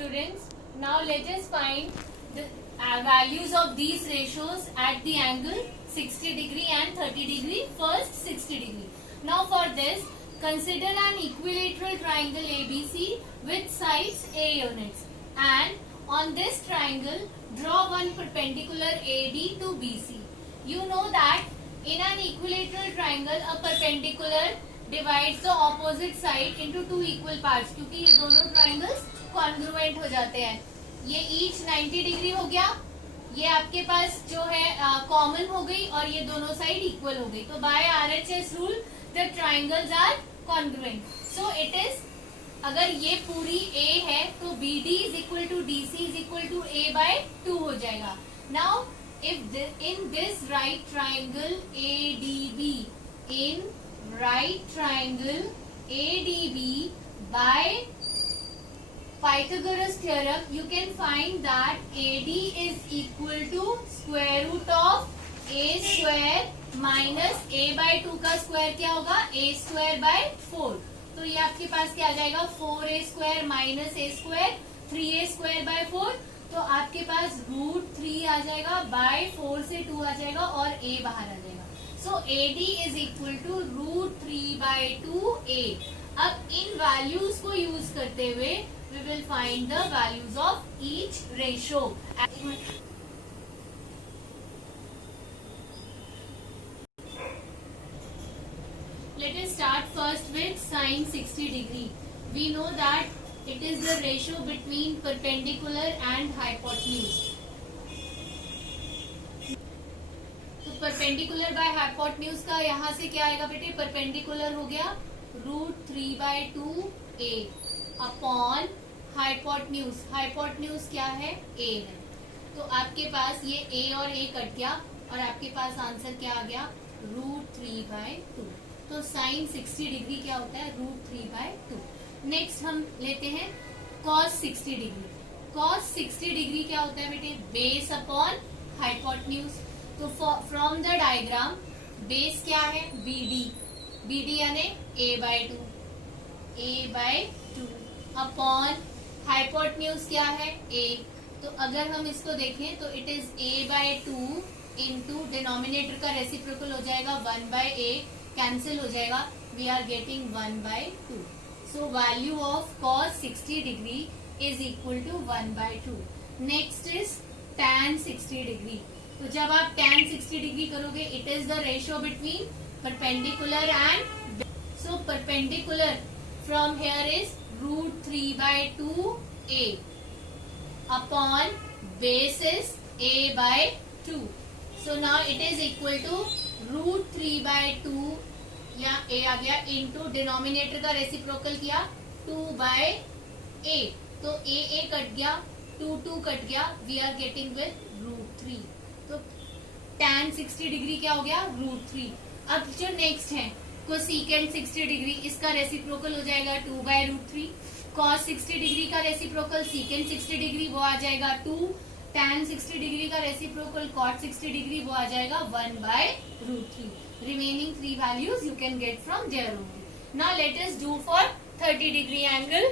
Students, now let us find the values of these ratios at the angle 60 degree and 30 degree. First 60 degree. Now for this, consider an equilateral triangle ABC with sides A units, and on this triangle draw one perpendicular AD to BC. You know that in an equilateral triangle a perpendicular divides the opposite side into two equal parts, क्योंकि ये दोनों triangles congruent हो जाते हैं. ये each 90 degree हो गया, ये आपके पास जो है कॉमन हो गई और ये दोनों साइड इक्वल हो गई. तो by RHS rule the triangles are congruent. So it is, अगर ये पूरी A है तो BD is equal to DC is equal to A by 2 हो जाएगा. Now if in this right triangle ADB, in right triangle ADB by Pythagoras theorem you can find that AD is equal to square root of A square minus A by 2 का square क्या होगा, A square by 4. तो ये आपके पास क्या आ जाएगा, 4A square minus A square, 3A square by 4. तो आपके पास √3 आ जाएगा, बाय 4 से 2 आ जाएगा और A बाहर आ जाएगा. So AD is equal to √3 by 2A. अब इन वैल्यूज को यूज करते हुए we will find the values of each ratio. Let us start first with sine 60 degree. We know that it is the ratio between perpendicular and hypotenuse. तो perpendicular by hypotenuse का यहाँ से क्या आएगा बेटे, perpendicular हो गया √3 by 2A upon hypotenuse. Hypotenuse क्या है, A है. तो आपके पास ये A और A कट गया और आपके पास आंसर क्या आ गया, √3 by 2. तो साइन 60 डिग्री क्या होता है, √3 by 2. नेक्स्ट हम लेते हैं cos 60 डिग्री. cos 60 डिग्री क्या होता है बेटे, बेस अपॉन हाइपोटन्यूज. तो फ्रॉम द डायग्राम बेस क्या है, BD. BD यानी A by 2, A by 2 upon hypotenuse क्या है, A. तो अगर हम इसको देखें तो it is A by 2 into denominator का रेसिप्रोकल हो जाएगा 1 by A, कैंसिल हो जाएगा, we are getting 1 by 2. So value of cos 60 degree is equal to 1 by 2. Next is tan 60 degree. तो जब आप tan 60 डिग्री करोगे it is the ratio between perpendicular and, so perpendicular from here is √3 by 2A upon basis A by 2. So now it is equal to √3 by 2, या A आ गया, into denominator का reciprocal किया 2 by A. तो A cut गया, 2 cut गया, we are getting with √3. तो tan 60 degree क्या हो गया, √3. अब जो नेक्स्ट है कोसेकेंट 60 डिग्री, इसका रेसिप्रोकल हो जाएगा 2 by √3. cos 60 डिग्री का रेसिप्रोकल सेकेंट 60 डिग्री वो आ जाएगा 2. tan 60 डिग्री का रेसिप्रोकल cot 60 डिग्री वो आ जाएगा 1 by √3. Remaining 3 values you can get from there only. Now let us do for 30 degree angle.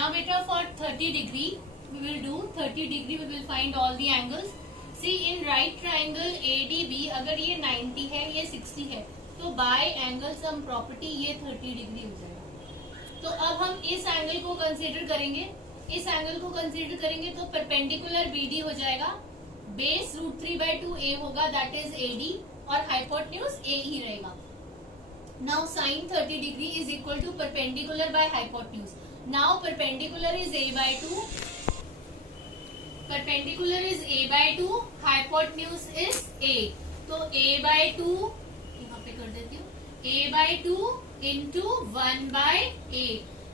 Now बेटा for 30 degree we will do 30 degree, we will find all the angles. See in right triangle ADB, अगर ये 90 है, ये 60 है, तो by angle sum property ये 30 degree हो जाएगा. तो अब हम इस एंगल को कंसीडर करेंगे. इस एंगल को कंसीडर करेंगे तो परपेंडिकुलर BD हो जाएगा, बेस √3 by 2A होगा, दैट इज AD, और हाइपोटेन्यूज A ही रहेगा. Now sine 30 degree is equal to perpendicular by hypotenuse. Now perpendicular is A by 2, perpendicular is A by 2, hypotenuse is A. तो A by 2 यहाँ पे कर देती हूँ, A by 2 into 1 by A.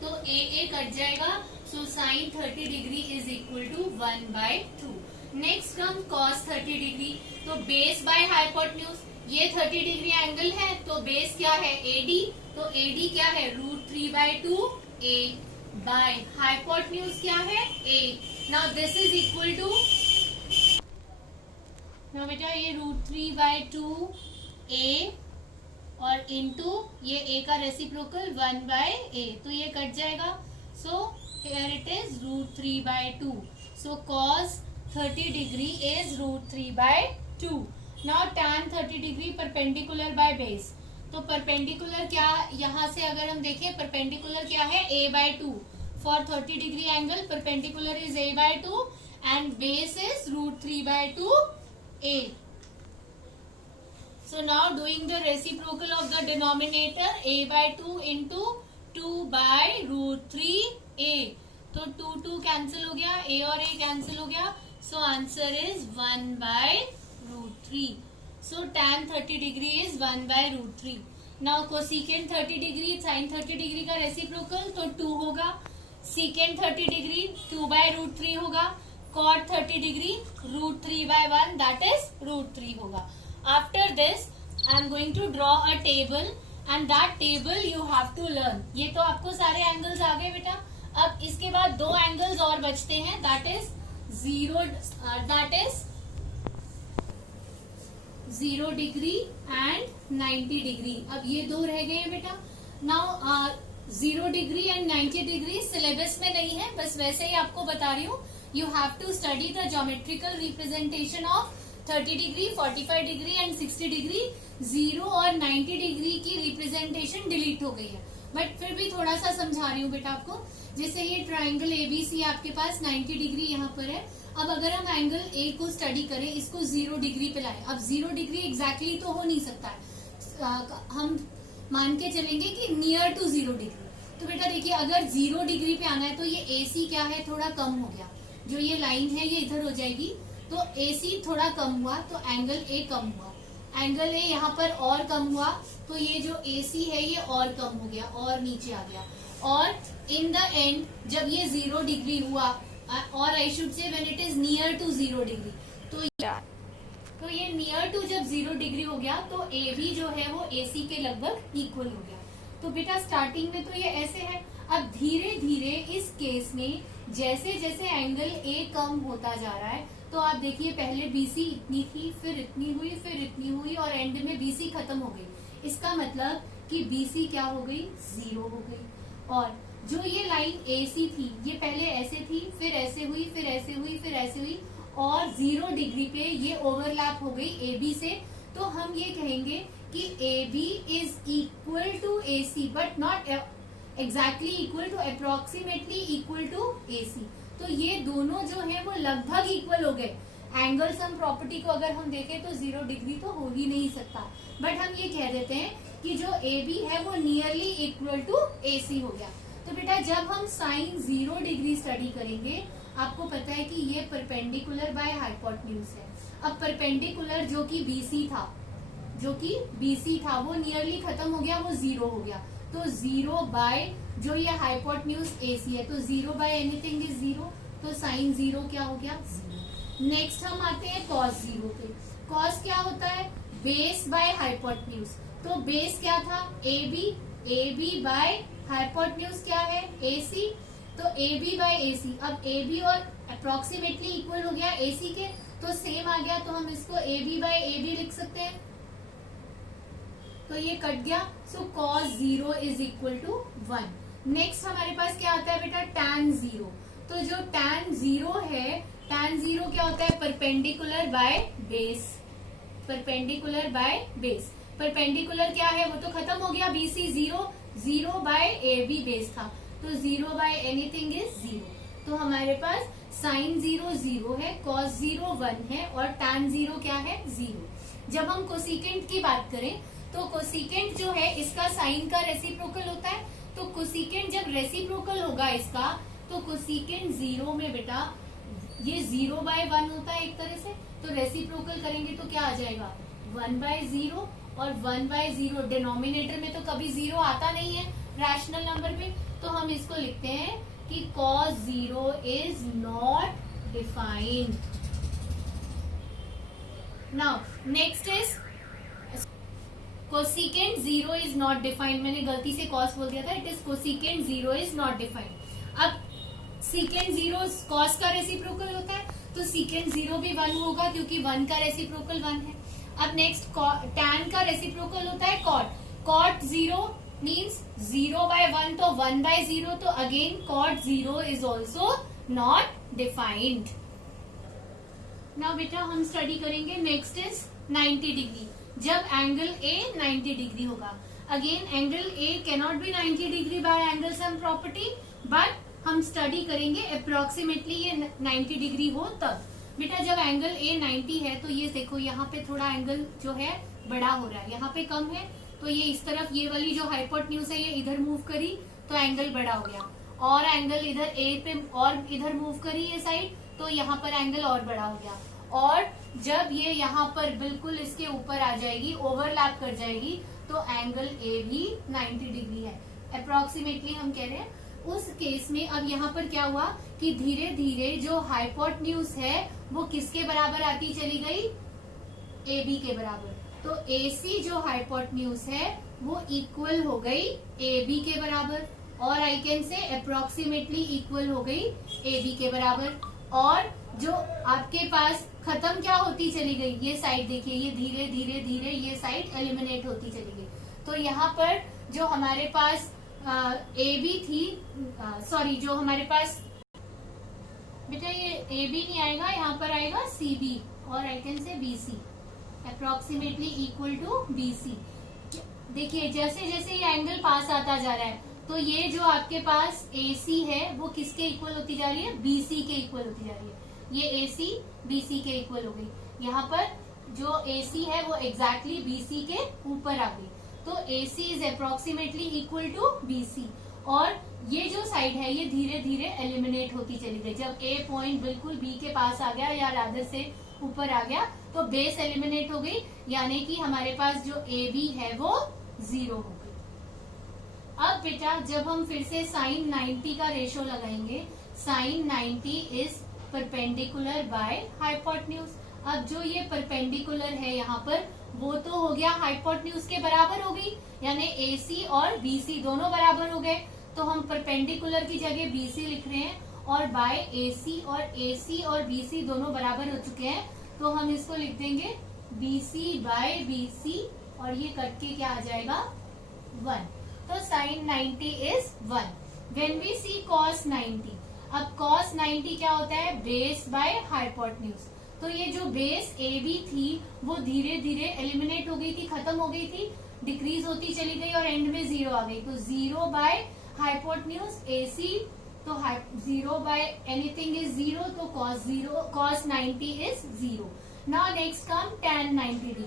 तो A कट जाएगा, so sin 30 degree is equal to 1 by 2. Next come cos 30 degree. तो base by hypotenuse, ये 30 डिग्री एंगल है तो बेस क्या है, AD. तो AD क्या है, √3 by 2A बाय हाइपोटेन्यूज क्या है, A. Now this is equal to, now बेटा ये √3 by 2A और इंटू ये A का रेसिप्रोकल 1 by A, तो ये कट जाएगा. सो here it is √3/2. So cos 30 degree is √3/2. Now tan 30 degree perpendicular by base. तो परपेंडिकुलर क्या, यहाँ से अगर हम देखें परपेंडिकुलर क्या है a/2. For 30 degree angle perpendicular is a/2 and base is √3/2a. So now doing the reciprocal of the denominator a/2 into 2/√3a. तो 2 कैंसिल हो गया, a और a कैंसिल हो गया. So answer is 1/√3. So tan 30 degree is 1/√3. Now cosecant 30 degree sin 30 degree का reciprocal तो 2 होगा. secant 30 degree 2/√3 होगा. cot 30 degree √3/1 that is √3 होगा. After this I am going to draw a table and that table you have to learn. ये तो आपको सारे angles आ गए बेटा. अब इसके बाद 2 एंगल्स और बचते हैं, that is 0 degree and 90 degree. अब ये 2 रह गए हैं बेटा. Now 0 degree and 90 degree syllabus में नहीं है, बस वैसे ही आपको बता रही हूँ. You have to study the geometrical representation of 30 degree 45 degree and 60 degree. 0 और 90 डिग्री की रिप्रेजेंटेशन डिलीट हो गई है, बट फिर भी थोड़ा सा समझा रही हूँ बेटा आपको. जैसे ये ट्राइंगल एबीसी आपके पास 90 डिग्री यहाँ पर है. अब अगर हम एंगल ए को स्टडी करें, इसको 0 डिग्री पे लाएं. अब 0 डिग्री एग्जैक्टली तो हो नहीं सकता है, हम मान के चलेंगे कि नियर टू 0 डिग्री. तो बेटा देखिए, अगर 0 डिग्री पे आना है तो ये AC क्या है, थोड़ा कम हो गया. जो ये लाइन है ये इधर हो जाएगी, तो AC थोड़ा कम हुआ तो एंगल A कम हुआ. एंगल A यहाँ पर और कम हुआ तो ये जो AC है ये और कम हो गया और नीचे आ गया. और इन द एंड जब ये 0 डिग्री हुआ, और I should say when it is near to 0 degree, तो ये नियर टू जब 0 डिग्री हो गया तो AB जो है वो AC के लगभग इक्वल हो गया. तो बेटा स्टार्टिंग में तो ये ऐसे है. अब धीरे धीरे इस केस में जैसे जैसे एंगल A कम होता जा रहा है, तो आप देखिए पहले BC इतनी थी, फिर इतनी हुई, फिर इतनी हुई और एंड में BC खत्म हो गई. इसका मतलब कि BC क्या हो गई, 0 हो गई. और जो ये लाइन AC थी ये पहले ऐसे थी, फिर ऐसे हुई, फिर ऐसे हुई, फिर ऐसे हुई और 0 डिग्री पे ये ओवरलैप हो गई AB से. तो हम ये कहेंगे कि AB is equal to AC but not exactly equal to, approximately equal to AC. तो ये दोनों जो है वो लगभग इक्वल हो गए. एंगल सम प्रॉपर्टी को अगर हम देखें तो 0 डिग्री तो हो ही नहीं सकता, बट हम ये कह देते हैं कि जो AB है वो नियरली इक्वल टू AC हो गया. तो बेटा जब हम साइन 0 डिग्री स्टडी करेंगे, आपको पता है कि ये परपेंडिकुलर बाय हाइपोटेन्यूज है. अब परपेंडिकुलर जो कि BC था वो नियरली खत्म हो गया, वो 0 हो गया. तो 0 बाय जो ये हाइपोटेन्यूज AC है, तो 0 बाय एनीथिंग इज 0, तो साइन 0 क्या हो गया, 0. नेक्स्ट हम आते हैं कॉस 0 पे. कॉस क्या होता है, बेस बाय हाइपोटेन्यूज. तो बेस क्या था, AB बाय हाइपोटेन्यूज क्या है, AC. तो AB बाय AC. अब AB और अप्रोक्सीमेटली इक्वल हो गया AC के, तो सेम आ गया, तो हम इसको AB बाय AB लिख सकते हैं. तो ये कट गया. So cos 0 is equal to 1. Next हमारे पास क्या आता है बेटा, tan 0. तो जो tan 0 है, tan 0 क्या होता है, perpendicular by base. Perpendicular by base. Perpendicular क्या है, वो तो खत्म हो गया, BC 0 बाय AB बेस था, तो 0 बाय एनीथिंग इज 0. तो हमारे पास साइन 0 0 है, cos 0 1 है और tan 0 क्या है, 0. जब हम कोसिकेंट की बात करें तो कोसिकेंट जो है इसका साइन का रेसिप्रोकल होता है. तो कोसिकेंट जब रेसिप्रोकल होगा इसका, तो कोसिकेंट 0 में बेटा ये 0 बाय 1 होता है एक तरह से. तो रेसिप्रोकल करेंगे तो क्या आ जाएगा, 1 बाय 0 और 1 बाय 0. डिनोमिनेटर में तो कभी 0 आता नहीं है रैशनल नंबर पे, तो हम इसको लिखते हैं कि cos 0 is not defined. Now next is cosecant 0 is not defined. मैंने गलती से cos बोल दिया था, it is cosecant 0 is not defined. अब सीकेंट 0 cos का रेसिप्रोकल होता है, तो सीकेंट 0 भी 1 होगा क्योंकि 1 का रेसिप्रोकल 1 है. अब नेक्स्ट tan का रेसिप्रोकल होता है cot. cot 0 मीन्स 0/1 तो 1/0, तो again cot 0 is also not defined. Now बेटा हम स्टडी करेंगे नेक्स्ट इज 90 डिग्री. जब एंगल ए 90 डिग्री होगा. Again angle A cannot be 90 degree by angle sum property, but हम स्टडी करेंगे अप्रोक्सीमेटली ये 90 डिग्री हो तब. बेटा जब एंगल ए 90 है तो ये देखो यहाँ पे थोड़ा एंगल जो है बड़ा हो रहा है, यहाँ पे कम है तो ये इस तरफ ये वाली जो हाइपोटेन्यूज है ये इधर मूव करी तो एंगल बड़ा हो गया, और एंगल इधर ए पे और इधर मूव करी ये साइड तो यहाँ पर एंगल और बड़ा हो गया. और जब ये यहाँ पर बिल्कुल इसके ऊपर आ जाएगी, ओवरलैप कर जाएगी, तो एंगल ए भी 90 डिग्री है अप्रोक्सीमेटली हम कह रहे हैं. उस केस में अब यहाँ पर क्या हुआ कि धीरे धीरे जो हाइपोटेन्यूज है वो किसके बराबर आती चली गई, ए बी के बराबर. तो AC जो हाइपोटेन्यूज है वो इक्वल हो गई AB के बराबर, और आई कैन से अप्रोक्सीमेटली इक्वल हो गई AB के बराबर. और जो आपके पास खत्म क्या होती चली गई, ये साइड देखिए, ये धीरे धीरे धीरे ये साइड एलिमिनेट होती चली गई. तो यहाँ पर जो हमारे पास AB थी, सॉरी जो हमारे पास बेटा ये AB नहीं आएगा, यहाँ पर आएगा CB और I can say BC approximately equal to BC. देखिए जैसे जैसे ये एंगल पास आता जा रहा है तो ये जो आपके पास AC है वो किसके इक्वल होती जा रही है, BC के इक्वल होती जा रही है. ये AC BC के इक्वल हो गई. यहाँ पर जो AC है वो एग्जैक्टली BC के ऊपर आ गई, तो AC is approximately equal to BC. और ये जो साइड है ये धीरे धीरे एलिमिनेट होती चली गई. जब A पॉइंट बिल्कुल B के पास आ गया या रादर से ऊपर आ गया तो बेस एलिमिनेट हो गई, यानी कि हमारे पास जो AB है वो 0 हो गई. अब बेटा जब हम फिर से साइन 90 का रेशो लगाएंगे, sine 90 is perpendicular by hypotenuse. अब जो ये परपेंडिकुलर है यहाँ पर वो तो हो गया हाइपोटेन्यूज के बराबर हो गई, यानी AC और BC दोनों बराबर हो गए. तो हम परपेंडिकुलर की जगह BC लिख रहे हैं, और बाय AC, और AC और BC दोनों बराबर हो चुके हैं तो हम इसको लिख देंगे BC बाय BC, और ये कट के क्या आ जाएगा 1. तो sine 90 is 1. When we see cos 90, अब कॉस 90 क्या होता है, बेस बाय हाइपोटेन्यूज. तो ये जो बेस AB थी वो धीरे धीरे एलिमिनेट हो गई थी, खत्म हो गई थी, डिक्रीज होती चली गई और एंड में 0 आ गई. तो 0 बाय हाइपोटेन्यूज AC, तो 0 बाय एनीथिंग इज 0, तो cos 90 is 0. Now next come tan 90 degree.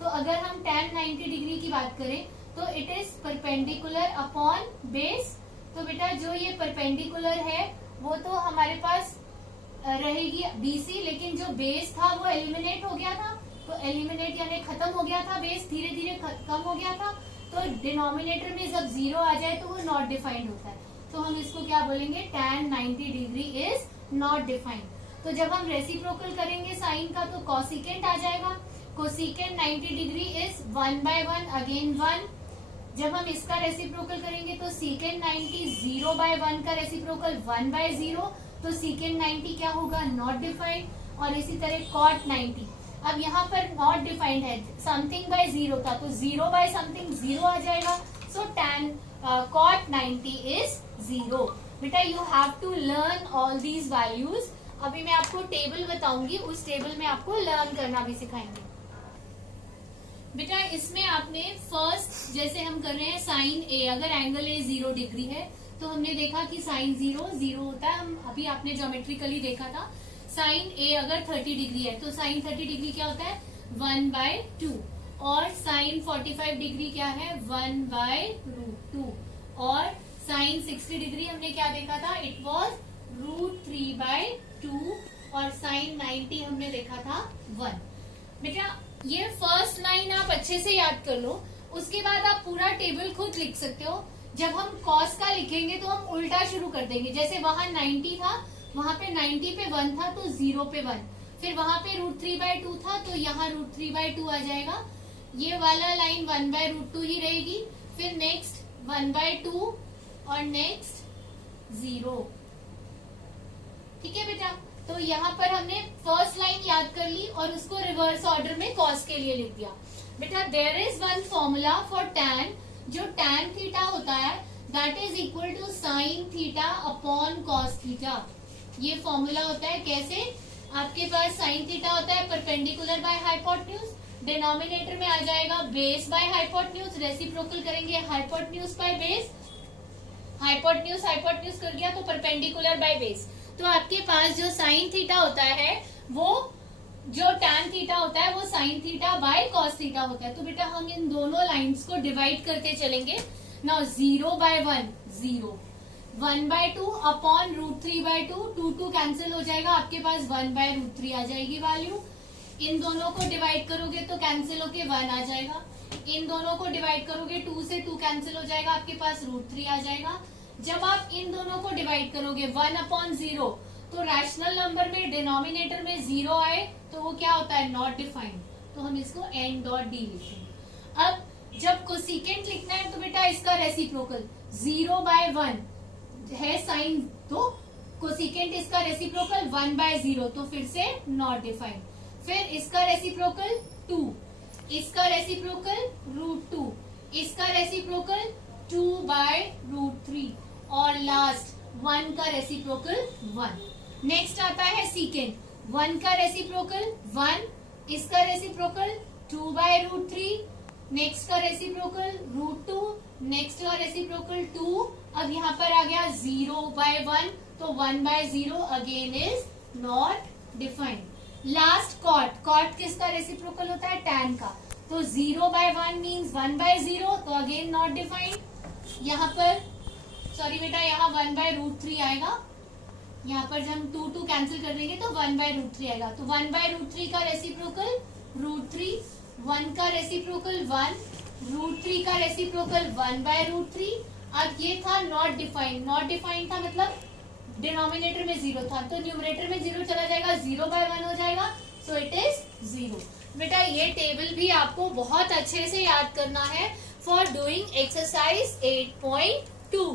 तो अगर हम tan 90 डिग्री की बात करें तो it is perpendicular upon base. तो बेटा जो ये परपेंडिकुलर है वो तो हमारे पास रहेगी BC, लेकिन जो बेस था वो एलिमिनेट हो गया था. तो एलिमिनेट यानी खत्म हो गया था, बेस धीरे धीरे कम हो गया था. तो डिनोमिनेटर में जब 0 आ जाए तो वो नॉट डिफाइंड होता है. तो हम इसको क्या बोलेंगे, tan 90 degree is not defined. तो जब हम रेसिप्रोकल करेंगे साइन का तो कोसिकेंट आ जाएगा. Cosecant 90 degree is 1/1 again 1. जब हम इसका रेसिप्रोकल करेंगे तो सीकेंट 90 0/1 का रेसिप्रोकल 1/0, तो सीकेंट 90 क्या होगा, नॉट डिफाइंड. और इसी तरह कॉट 90, अब यहाँ पर नॉट डिफाइंड है, समथिंग बाय 0 था तो 0 बाय समथिंग 0 आ जाएगा. So tan cot 90 is 0. बेटा you have to learn all these values. अभी मैं आपको टेबल बताऊंगी, उस टेबल में आपको लर्न करना भी सिखाएंगे. बेटा इसमें आपने फर्स्ट जैसे हम कर रहे हैं साइन A, अगर एंगल A 0 डिग्री है तो हमने देखा कि साइन 0 होता है. हम अभी आपने ज्योमेट्रिकली देखा था. साइन A अगर 30 डिग्री है तो साइन 30 डिग्री क्या होता है, 1/2. और साइन 45 डिग्री क्या है, 1/√2. और साइन 60 डिग्री हमने क्या देखा था, इट वॉज √3/2. और साइन 90 हमने देखा था 1. बेटा ये फर्स्ट लाइन आप अच्छे से याद कर लो, उसके बाद आप पूरा टेबल खुद लिख सकते हो. जब हम कॉस का लिखेंगे तो हम उल्टा शुरू कर देंगे. जैसे वहां 90 था, वहां पे 90 पे 1 था तो 0 पे 1, फिर वहां पे √3/2 था तो यहाँ √3/2 आ जाएगा. ये वाला लाइन 1/√2 ही रहेगी. फिर नेक्स्ट 1/2 और नेक्स्ट 0. ठीक है बेटा, तो यहाँ पर हमने फर्स्ट लाइन याद कर ली और उसको रिवर्स ऑर्डर में कॉस के लिए लिख दिया. बेटा there is one formula for tan जो tan थीटा होता है that is equal to sin theta upon cos theta. ये फॉर्मूला होता है। कैसे? आपके पास sin थीटा होता है परपेंडिकुलर बाय हाइपोटेन्यूज, डिनोमिनेटर में आ जाएगा बेस बाय हाइपोटेन्यूज, रेसिप्रोकल करेंगे hypotenuse by base, hypotenuse hypotenuse कर दिया तो परपेंडिकुलर बाय बेस। तो आपके पास जो sin थीटा होता है वो जो tan थीटा होता है वो sin theta by cos theta होता है। तो बेटा हम इन दोनों लाइंस को डिवाइड करते चलेंगे। Now 0 by 1 0, 1 by 2 upon √3 by 2, 2 cancel हो जाएगा, आपके पास 1 बाय √3 आ जाएगी वैल्यू। इन दोनों को डिवाइड करोगे तो कैंसिल होके 1 आ जाएगा। इन दोनों को डिवाइड करोगे 2 से 2 कैंसिल हो जाएगा, आपके पास √3 आ जाएगा। जब आप इन दोनों को डिवाइड करोगे 1 अपॉन 0, तो रैशनल नंबर में डिनोमिनेटर में 0 आए तो वो क्या होता है? Not defined. तो हम इसको n.d लिखेंगे। अब जब कोसिकेंट लिखना है तो बेटा इसका रेसिप्रोकल 0 बाय 1 है साइन, तो कोसिकेंट इसका रेसिप्रोकल 1 बाय 0, तो फिर से नॉट डिफाइंड। फिर इसका रेसिप्रोकल 2, इसका रेसिप्रोकल √2, इसका रेसिप्रोकल 2 बाय √3 और लास्ट 1 का रेसिप्रोकल 1। नेक्स्ट आता है सीकेंट, 1 का रेसिप्रोकल 1, इसका रेसिप्रोकल 2 बाय √3, नेक्स्ट का रेसिप्रोकल √2, नेक्स्ट का रेसिप्रोकल 2। अब यहाँ पर आ गया 0 बाय 1, तो 1 by 0 again is not defined. Last cot, cot किसका रेसिप्रोकल होता है? tan का। तो 0 बाय 1 मीन्स 1 बाय 0, तो अगेन नॉट डिफाइंड। यहाँ पर सॉरी बेटा यहाँ 1 बाय √3 आएगा, यहाँ पर जब हम 2 कैंसिल कर देंगे तो 1 बाय √3 आएगा। तो 1 बाय √3 का रेसिप्रोकल √3, 1 का रेसिप्रोकल 1, √3 का रेसिप्रोकल 1 बाय √3। अब ये था नॉट डिफाइंड, नॉट डिफाइंड था मतलब डिनोमिनेटर में 0 था, तो न्यूमरेटर में 0 चला जाएगा, 0 बाय 1 हो जाएगा, सो इट इज 0। बेटा ये टेबल भी आपको बहुत अच्छे से याद करना है फॉर डूइंग एक्सरसाइज 8.2।